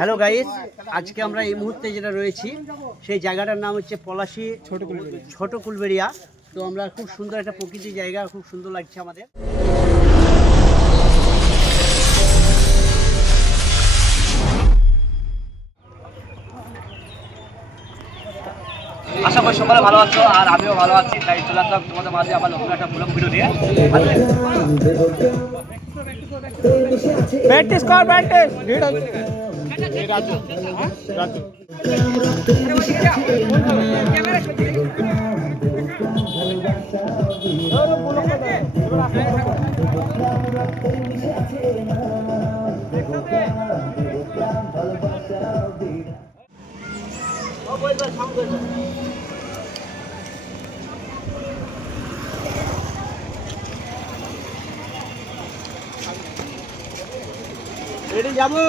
Hello guys, আজকে আমরা এই মুহূর্তে যেটা রয়েছি সেই জায়গাটার নাম হচ্ছে পলাশী ছোট কুলবেড়িয়া। তো আমরা খুব সুন্দর একটা প্রকৃতির জায়গা, খুব সুন্দর লাগছে আমাদের। আশা করি সকালে ভালো আছো, আর আমিও ভালো আছি। তাই চলে আসলাম তোমাদের মাঝে আবার নতুন একটা ব্লগ ভিডিও নিয়ে। প্র্যাকটিস কর, প্র্যাকটিস রেডি যাবো।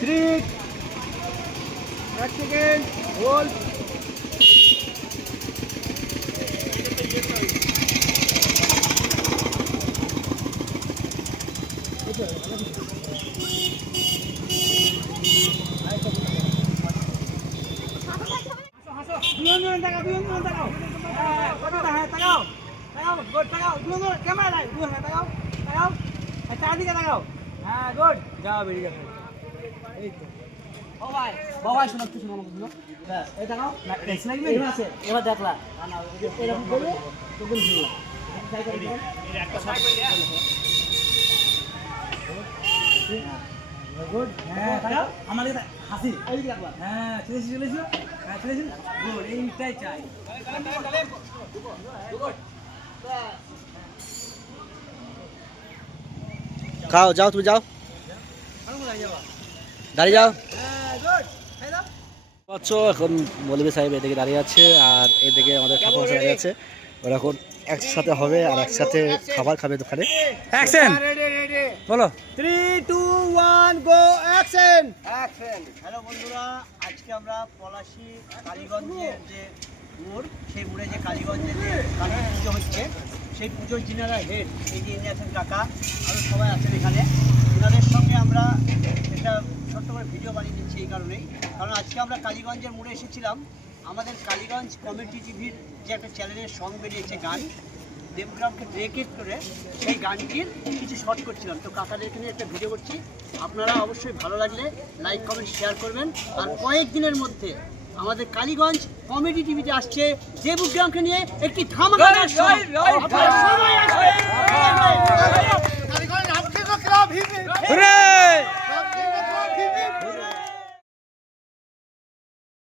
3 1 সেকেন্ড হোল্ড। এবার দেখলা আমার হাসি হ্যাঁ চলেছি এইটাই চাই। খাও, যাও, তুমি যাও, দাঁড়িয়ে যাও। পাচ্ছ এখন মৌলভী সাহেব এদিকে দাঁড়িয়ে আছে, আর এদিকে আমাদের ঠাকুর দাঁড়িয়ে আছে। ওরা এখন একসাথে হবে আর একসাথে খাবার খাবে দোকানে। অ্যাকশন বলো। 3 2 1 গো অ্যাকশন। হ্যালো বন্ধুরা, আজকে আমরা পলাশী কালীগঞ্জের যে মোড়, সেই মোড়ে যে কালীগঞ্জের যে কালী পুজো হচ্ছে, সেই পুজোর যিনারা হেড, এই যে ইনি আছেন কাকা, আরও সবাই আছেন এখানে। ওনাদের সঙ্গে আমরা একটা ছোট্ট করে ভিডিও বানিয়ে নিচ্ছি এই কারণেই, কারণ আজকে আমরা কালীগঞ্জের মোড়ে এসেছিলাম। আমাদের কালীগঞ্জ কমিটি টিভির যে একটা চ্যানেলের সং বেরিয়েছে গান, দেবগ্রামকে ব্রেকেট করে, সেই গানটির কিছু শর্ট করছিলাম। তো কাকাদেরকে নিয়ে একটা ভিডিও করছি। আপনারা অবশ্যই ভালো লাগলে লাইক কমেন্ট শেয়ার করবেন। আর কয়েকদিনের মধ্যে আমাদের কালীগঞ্জ কমেডি টিভিতে আসছে দেবগ্রামকে নিয়ে একটি ধামাকাদার শো। আপনারা সবাই আসবেন।